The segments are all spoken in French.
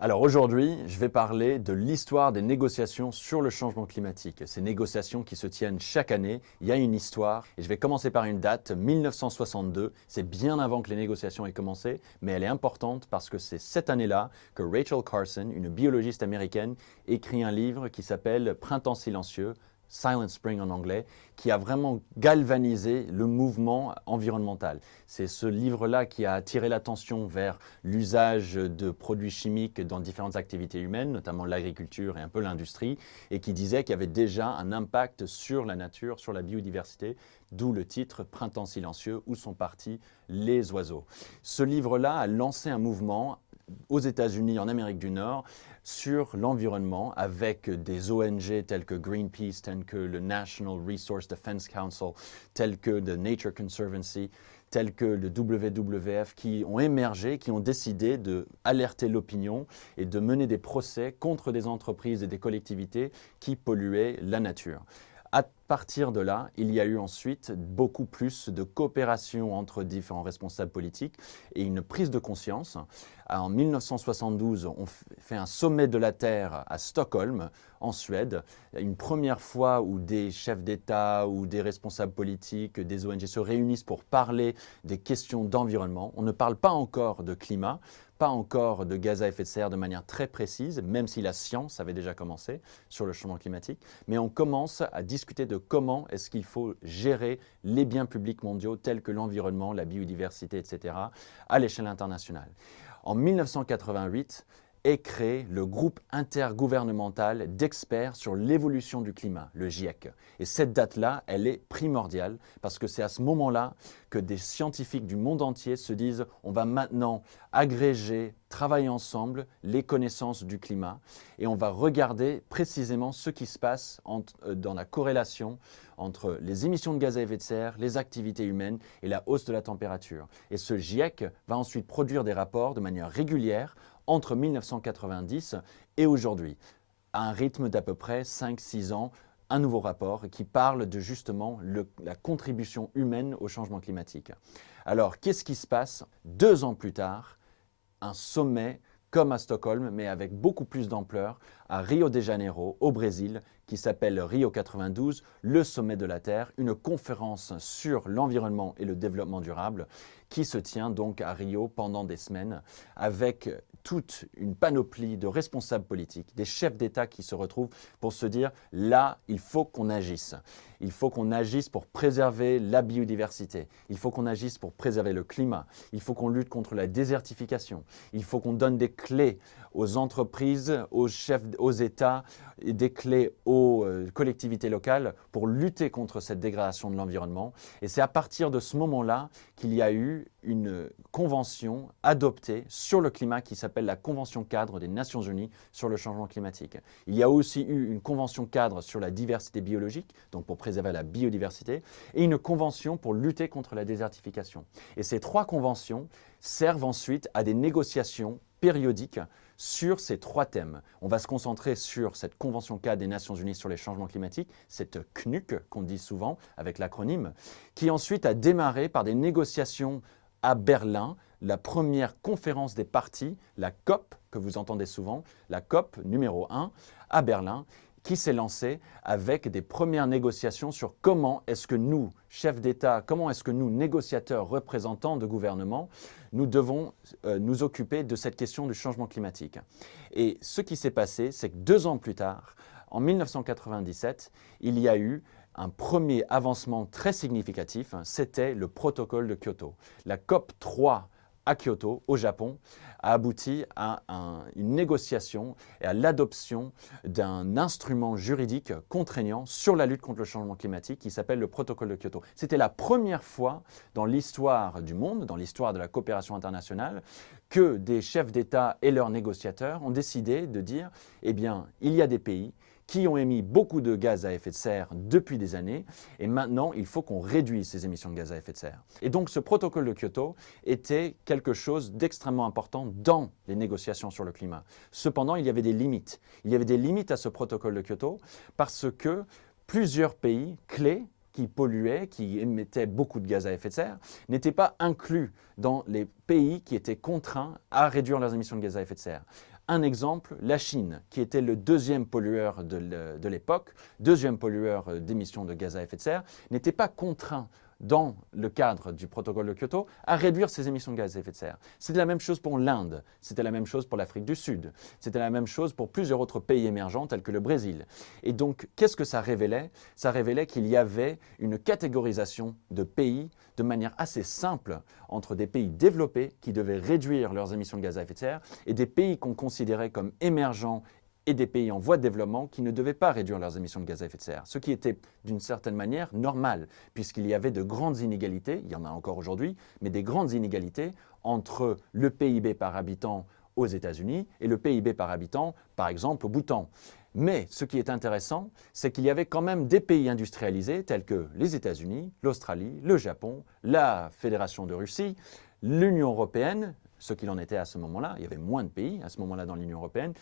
Alors aujourd'hui, je vais parler de l'histoire des négociations sur le changement climatique. Ces négociations qui se tiennent chaque année, il y a une histoire et je vais commencer par une date, 1962. C'est bien avant que les négociations aient commencé, mais elle est importante parce que c'est cette année-là que Rachel Carson, une biologiste américaine, écrit un livre qui s'appelle Printemps silencieux, Silent Spring en anglais, qui a vraiment galvanisé le mouvement environnemental. C'est ce livre-là qui a attiré l'attention vers l'usage de produits chimiques dans différentes activités humaines, notamment l'agriculture et un peu l'industrie, et qui disait qu'il y avait déjà un impact sur la nature, sur la biodiversité, d'où le titre Printemps silencieux, où sont partis les oiseaux. Ce livre-là a lancé un mouvement aux États-Unis, en Amérique du Nord, sur l'environnement avec des ONG telles que Greenpeace, telles que le National Resource Defense Council, telles que The Nature Conservancy, telles que le WWF, qui ont émergé, qui ont décidé d'alerter l'opinion et de mener des procès contre des entreprises et des collectivités qui polluaient la nature. À partir de là, il y a eu ensuite beaucoup plus de coopération entre différents responsables politiques et une prise de conscience. En 1972, on fait un sommet de la Terre à Stockholm, en Suède, une première fois où des chefs d'État ou des responsables politiques, des ONG se réunissent pour parler des questions d'environnement. On ne parle pas encore de climat, pas encore de gaz à effet de serre de manière très précise, même si la science avait déjà commencé sur le changement climatique, mais on commence à discuter de comment est-ce qu'il faut gérer les biens publics mondiaux tels que l'environnement, la biodiversité, etc., à l'échelle internationale. En 1988, est créé le groupe intergouvernemental d'experts sur l'évolution du climat, le GIEC. Et cette date-là, elle est primordiale parce que c'est à ce moment-là que des scientifiques du monde entier se disent on va maintenant agréger, travailler ensemble les connaissances du climat et on va regarder précisément ce qui se passe dans la corrélation entre les émissions de gaz à effet de serre, les activités humaines et la hausse de la température. Et ce GIEC va ensuite produire des rapports de manière régulière entre 1990 et aujourd'hui, à un rythme d'à peu près 5-6 ans, un nouveau rapport qui parle de justement la contribution humaine au changement climatique. Alors, qu'est-ce qui se passe 2 ans plus tard? Un sommet comme à Stockholm, mais avec beaucoup plus d'ampleur, à Rio de Janeiro, au Brésil, qui s'appelle Rio 92, le sommet de la Terre, une conférence sur l'environnement et le développement durable, qui se tient donc à Rio pendant des semaines, avec toute une panoplie de responsables politiques, des chefs d'État qui se retrouvent pour se dire, là, il faut qu'on agisse. Il faut qu'on agisse pour préserver la biodiversité. Il faut qu'on agisse pour préserver le climat. Il faut qu'on lutte contre la désertification. Il faut qu'on donne des clés aux entreprises, aux chefs, aux États, et des clés aux collectivités locales pour lutter contre cette dégradation de l'environnement. Et c'est à partir de ce moment-là qu'il y a eu une convention adoptée sur le climat qui s'appelle la Convention cadre des Nations Unies sur le changement climatique. Il y a aussi eu une convention cadre sur la diversité biologique, donc pour préserver la biodiversité, et une convention pour lutter contre la désertification. Et ces 3 conventions servent ensuite à des négociations périodiques sur ces 3 thèmes. On va se concentrer sur cette Convention cadre des Nations Unies sur les changements climatiques, cette CNUC qu'on dit souvent avec l'acronyme, qui ensuite a démarré par des négociations à Berlin, la première conférence des parties, la COP, que vous entendez souvent, la COP numéro 1 à Berlin, qui s'est lancée avec des premières négociations sur comment est-ce que nous, chefs d'État, comment est-ce que nous, négociateurs, représentants de gouvernement, nous devons nous occuper de cette question du changement climatique. Et ce qui s'est passé, c'est que 2 ans plus tard, en 1997, il y a eu un premier avancement très significatif, c'était le protocole de Kyoto. La COP 3 à Kyoto, au Japon, a abouti à une négociation et à l'adoption d'un instrument juridique contraignant sur la lutte contre le changement climatique qui s'appelle le protocole de Kyoto. C'était la première fois dans l'histoire du monde, dans l'histoire de la coopération internationale, que des chefs d'État et leurs négociateurs ont décidé de dire, eh bien, il y a des pays qui ont émis beaucoup de gaz à effet de serre depuis des années, et maintenant il faut qu'on réduise ces émissions de gaz à effet de serre. Et donc ce protocole de Kyoto était quelque chose d'extrêmement important dans les négociations sur le climat. Cependant, il y avait des limites. Il y avait des limites à ce protocole de Kyoto parce que plusieurs pays clés qui polluaient, qui émettaient beaucoup de gaz à effet de serre, n'étaient pas inclus dans les pays qui étaient contraints à réduire leurs émissions de gaz à effet de serre. Un exemple, la Chine, qui était le deuxième pollueur de l'époque, deuxième pollueur d'émissions de gaz à effet de serre, n'était pas contraint dans le cadre du protocole de Kyoto, à réduire ses émissions de gaz à effet de serre. C'était la même chose pour l'Inde, c'était la même chose pour l'Afrique du Sud, c'était la même chose pour plusieurs autres pays émergents tels que le Brésil. Et donc, qu'est-ce que ça révélait? Ça révélait qu'il y avait une catégorisation de pays de manière assez simple entre des pays développés qui devaient réduire leurs émissions de gaz à effet de serre et des pays qu'on considérait comme émergents et des pays en voie de développement qui ne devaient pas réduire leurs émissions de gaz à effet de serre, ce qui était d'une certaine manière normal, puisqu'il y avait de grandes inégalités, il y en a encore aujourd'hui, mais des grandes inégalités entre le PIB par habitant aux États-Unis et le PIB par habitant, par exemple, au Bhoutan. Mais ce qui est intéressant, c'est qu'il y avait quand même des pays industrialisés tels que les États-Unis, l'Australie, le Japon, la Fédération de Russie, l'Union européenne, ce qu'il en était à ce moment-là, il y avait moins de pays à ce moment-là dans l'Union européenne,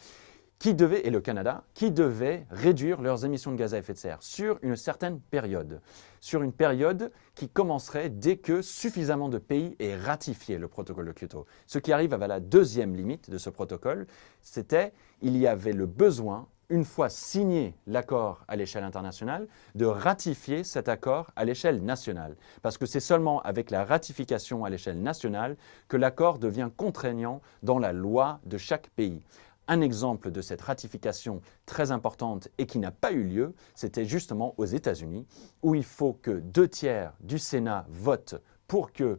et le Canada, qui devaient réduire leurs émissions de gaz à effet de serre sur une certaine période. Sur une période qui commencerait dès que suffisamment de pays aient ratifié le protocole de Kyoto. Ce qui arrive à la deuxième limite de ce protocole, c'était qu'il y avait le besoin, une fois signé l'accord à l'échelle internationale, de ratifier cet accord à l'échelle nationale. Parce que c'est seulement avec la ratification à l'échelle nationale que l'accord devient contraignant dans la loi de chaque pays. Un exemple de cette ratification très importante et qui n'a pas eu lieu, c'était justement aux États-Unis, où il faut que 2/3 du Sénat votent pour que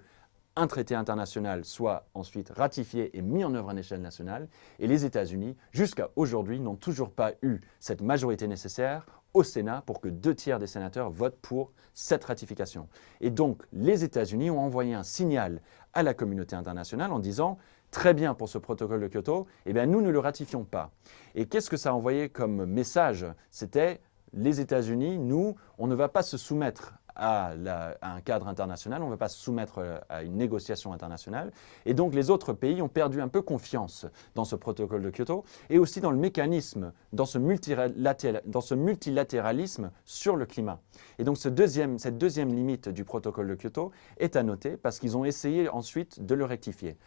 un traité international soit ensuite ratifié et mis en œuvre à l'échelle nationale. Et les États-Unis, jusqu'à aujourd'hui, n'ont toujours pas eu cette majorité nécessaire au Sénat pour que 2/3 des sénateurs votent pour cette ratification. Et donc, les États-Unis ont envoyé un signal à la communauté internationale en disant « Très bien pour ce protocole de Kyoto, eh bien nous ne le ratifions pas ». Et qu'est-ce que ça a envoyé comme message? C'était les États-Unis, nous, on ne va pas se soumettre à un cadre international, on ne va pas se soumettre à une négociation internationale. Et donc les autres pays ont perdu un peu confiance dans ce protocole de Kyoto et aussi dans le mécanisme, dans ce multilatéralisme sur le climat. Et donc cette deuxième limite du protocole de Kyoto est à noter parce qu'ils ont essayé ensuite de le rectifier.